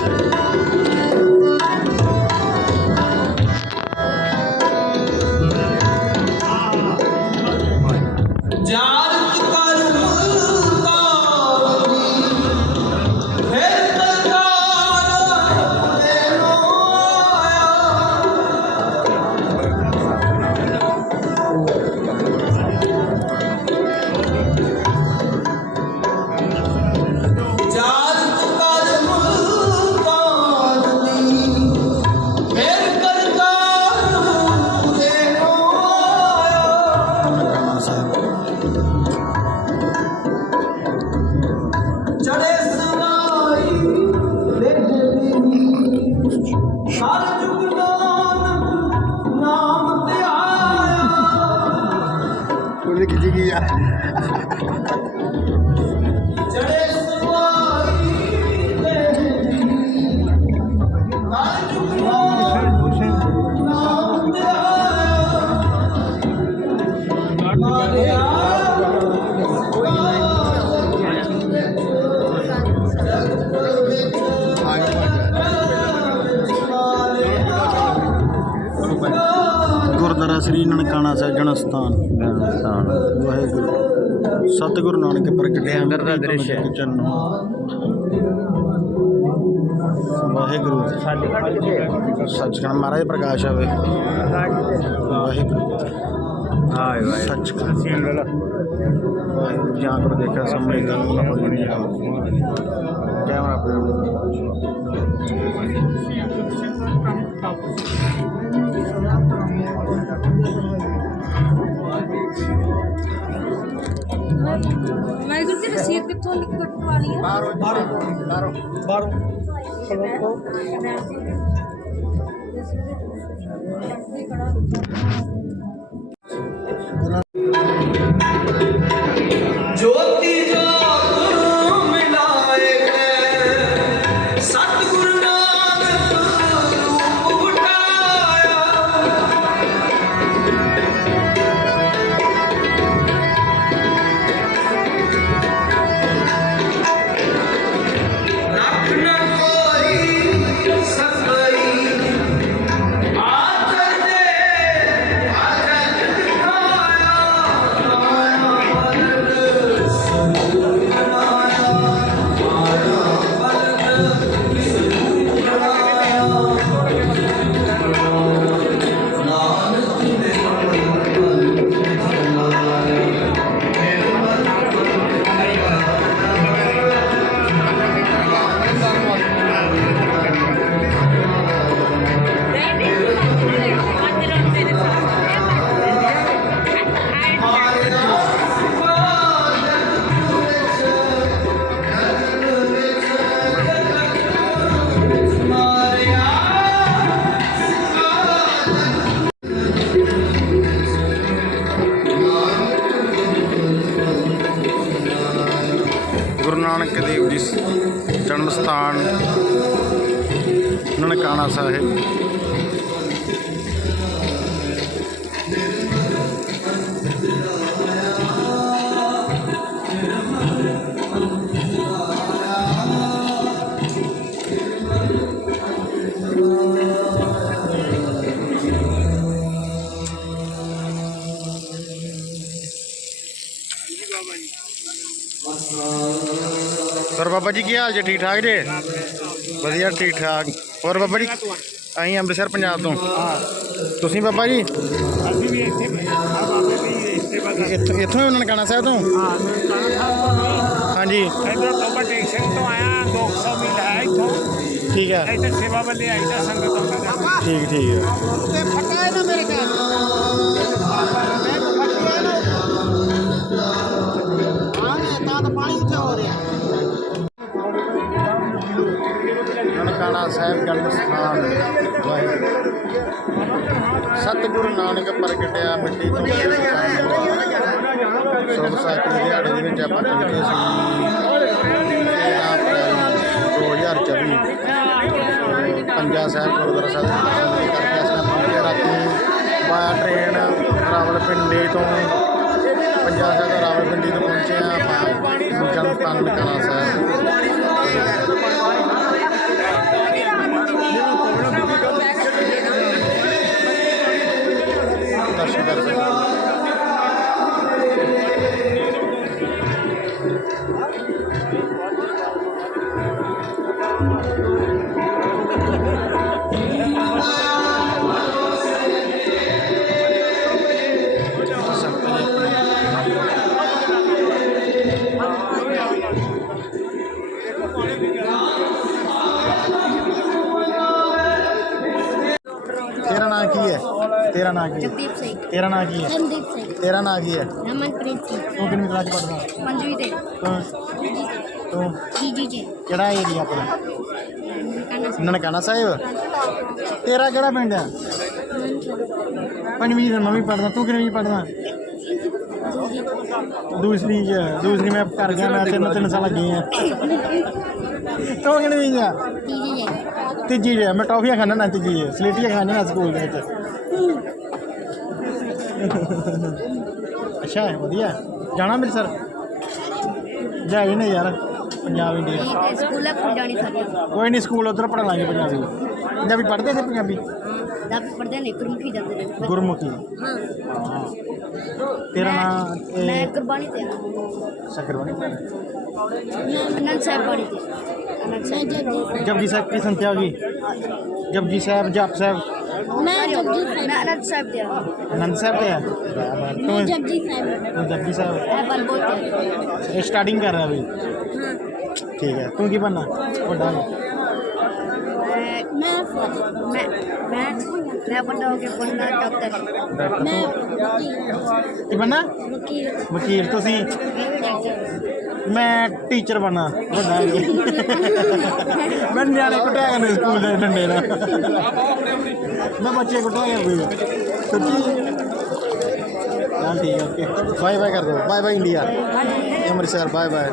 her. ਉਹਨੇ ਕਿਜੀ ਸ੍ਰੀ ਨਨਕਾਣਾ ਜਨਮ ਸਥਾਨ ਸਥਾਨ ਵਾਹਿਗੁਰੂ। ਸਤਿਗੁਰੂ ਨਾਨਕ ਪ੍ਰਗਟਿਆ ਅੰਦਰ ਦਾ ਦ੍ਰਿਸ਼ ਹੈ। ਵਾਹਿਗੁਰੂ। ਸੱਚਖੰਡ ਮਹਾਰਾਜ ਪ੍ਰਕਾਸ਼ ਹੋਵੇ ਵਾਹਿਗੁਰੂ। ਹਾਏ ਵਾਏ ਸੱਚਖੰਡ। ਵਾਹਿਗੁਰੂ ਜਾਂ ਕਰੋ ਦੇਖਿਆ ਸਾਹਮਣੇ ਗੱਲ ਨਾ ਹੋ। ਜਾਣੀ ਕੈਮਰਾ ਪਰ ਜੀ ਰਸੀਦ ਕਿੱਥੋਂ ਕਟਵਾਣੀ ਹੈ ਬਾਹਰੋਂ ਬਾਹਰੋਂ। ਬਾਹਰੋਂ। ਜੋਤੀ ਨਾਨਕ ਦੇਵ ਜੀ ਜਨਮ ਸਥਾਨ ਨਨਕਾਣਾ ਸਾਹਿਬ। ਹੋਰ ਬਾਬਾ ਜੀ ਕੀ ਹਾਲ ਜੀ? ਠੀਕ ਠਾਕ ਜੀ? ਵਧੀਆ ਠੀਕ ਠਾਕ। ਹੋਰ ਬਾਬਾ ਜੀ ਅਸੀਂ ਅੰਮ੍ਰਿਤਸਰ ਪੰਜਾਬ ਤੋਂ। ਤੁਸੀਂ ਬਾਬਾ ਜੀ? ਅਸੀਂ ਵੀ ਇੱਥੇ ਬਾਬੇ ਵੀ ਇੱਥੇ ਬਸ ਇੱਥੋਂ ਇੱਥੋਂ ਹੀ ਨਨਕਾਣਾ ਸਾਹਿਬ ਤੋਂ? ਤੋਂ ਹਾਂਜੀ। ਇੱਧਰ ਟੋਬਾ ਸਟੇਸ਼ਨ ਤੋਂ ਆਇਆ 200 ਮੀਲ ਹੈ ਇੱਥੋਂ। ਠੀਕ ਹੈ। ਇੱਥੇ ਸੇਵਾ ਵੱਲੇ ਸੰਗਤਾਂ ਦਾ ਠੀਕ ਠੀਕ ਹੈ। ਤੇ ਫਟਾ ਹੈ ਨਾ ਮੇਰੇ ਖਿਆਲ ਨਨਕਾਣਾ ਸਾਹਿਬ ਜਨਮ ਸਥਾਨ। ਵਾਹਿਗੁਰੂ ਸਤਿਗੁਰੂ ਨਾਨਕ ਪ੍ਰਗਟਿਆ ਮਿੱਟੀ ਤੋਂ ਸੋ ਵਿਸਾਖੀ ਦਿਹਾੜੇ ਦੇ ਵਿੱਚ ਆਪਾਂ ਪਹੁੰਚੇ ਸੀ। 13 ਅਪ੍ਰੈਲ 2024 ਪੰਜਾ ਸਾਹਿਬ ਗੁਰਦੁਆਰਾ ਸਾਹਿਬ ਦੇ ਕਰਕੇ ਅਸੀਂ ਪਹੁੰਚੇ ਰਾਤੀ। ਬਾਇਆ ਟ੍ਰੇਨ ਰਾਵਲਪਿੰਡੀ ਤੋਂ ਪੰਜਾ ਸਾਹਿਬ ਤੋਂ ਰਾਵਲਪਿੰਡੀ ਤੋਂ ਪਹੁੰਚੇ ਆ ਆਪਾਂ। ਜਨਮ ਸਥਾਨ ਸਾਹਿਬ। ਤੇਰਾ ਨਾਂ ਕੀ ਹੈ? ਜਗਦੀਪ ਸਿੰਘ। ਤੇਰਾ ਨਾਂ ਕੀ ਹੈ? ਸੰਦੀਪ ਸਿੰਘ। ਤੇਰਾ ਨਾਂ ਕੀ ਹੈ? ਰਮਨਪ੍ਰੀਤ ਸਿੰਘ। ਤੂੰ ਕਿੰਨੀ ਕਲਾਸ ਪੜ੍ਹਦਾ? ਪੰਜਵੀਂ ਦੇ ਤੂੰ ਤੂੰ ਜੀਜੀ ਜੀ ਕਿਹੜਾ ਏਰੀਆ ਆਪਣਾ? ਕਹਿੰਦਾ ਨਨਕਾਣਾ ਸਾਹਿਬ? ਤੇਰਾ ਕਿਹੜਾ ਪਿੰਡ ਹੈ? ਪੰਜਵੀਂ ਦਾ ਮੈਂ ਵੀ ਪੜ੍ਹਦਾ। ਤੂੰ ਕਿੰਨੀ ਪੜ੍ਹਦਾ? ਦੂਸਰੀ ਚ। ਦੂਸਰੀ ਮੈਂ ਕਰ ਗਿਆ ਮੈਂ ਤਿੰਨ ਤਿੰਨ ਸਾਲ ਲੱਗੇ ਆ। ਤੂੰ ਕਿੰਨੀ ਚ ਤੀਜੀ ਜੀ ਤੀਜੀ ਚ। ਮੈਂ ਟੌਫੀਆਂ ਖਾਣਾ ਨਾ ਤੀਜੀ ਚ। ਸਲੇਟੀਆਂ ਖਾਣਾ ਨਾ ਸਕੂਲ ਦੇ ਵਿੱਚ। ਅੱਛਾ ਹੈ ਵਧੀਆ। ਜਾਣਾ ਮੇਰੇ ਸਰ ਜਾਈ ਨਾ ਯਾਰ ਪੰਜਾਬ ਇੰਡੀਆ। ਇਹ ਸਕੂਲਾਂ ਖੁੱਲ ਜਾਣੀ ਸਾਡੀ ਕੋਈ ਨਹੀਂ ਸਕੂਲ ਉਧਰ ਪੜ੍ਹਾ ਲਾਂਗੇ ਪੰਜਾਬੀ। ਪੰਜਾਬੀ ਪੜ੍ਹਦੇ ਸੀ ਪੰਜਾਬੀ? ਦਾ ਪੜਦੇ ਨੇ ਗੁਰਮੁਖੀ ਜਾਂਦੇ ਨੇ। ਗੁਰਮੁਖੀ। ਹਾਂ। ਤੇਰਾ ਮੈਂ- ਨਾਂ ਮੈਂ ਕੁਰਬਾਨੀ ਤੇ ਸਕਰਵਾਣੀ ਮੈਂ ਅਨੰਦ ਸਾਹਿਬ ਬਾਣੀ ਤੇ ਅਨੰਦ ਸਾਹਿਬ। ਜਪਜੀ ਸਾਹਿਬ ਕੀ ਸੰਥਿਆ ਹੋਗੀ ਜਪਜੀ ਸਾਹਿਬ ਜਪ ਸਾਹਿਬ। मैं अनंत साहब अनंत साहब मैं जपजी साहब? जपजी साहब एप्पल बोलते हैं स्टार्टिंग कर रहा है अभी? हाँ। ठीक है। तू की बनना? बड़ा मैं मैं मैं मैं बड़ा होके बनना डॉक्टर। मैं की बनना? वकील। वकील। तो ਮੈਂ ਟੀਚਰ ਬਣਨਾ ਵੱਡਾ ਹੋ ਕੇ। ਮੈਂ ਨਿਆਣੇ ਕੁੱਟਿਆ ਕਰਨੇ ਸਕੂਲ ਦੇ ਡੰਡੇ ਨਾਲ। ਮੈਂ ਬੱਚੇ ਕੁੱਟਿਆ ਕਰਦਾ ਸੱਚੀ? ਚੱਲ ਠੀਕ ਹੈ ਓਕੇ। ਬਾਏ ਬਾਏ ਕਰ ਦੋ। Bye bye India Amritsar bye bye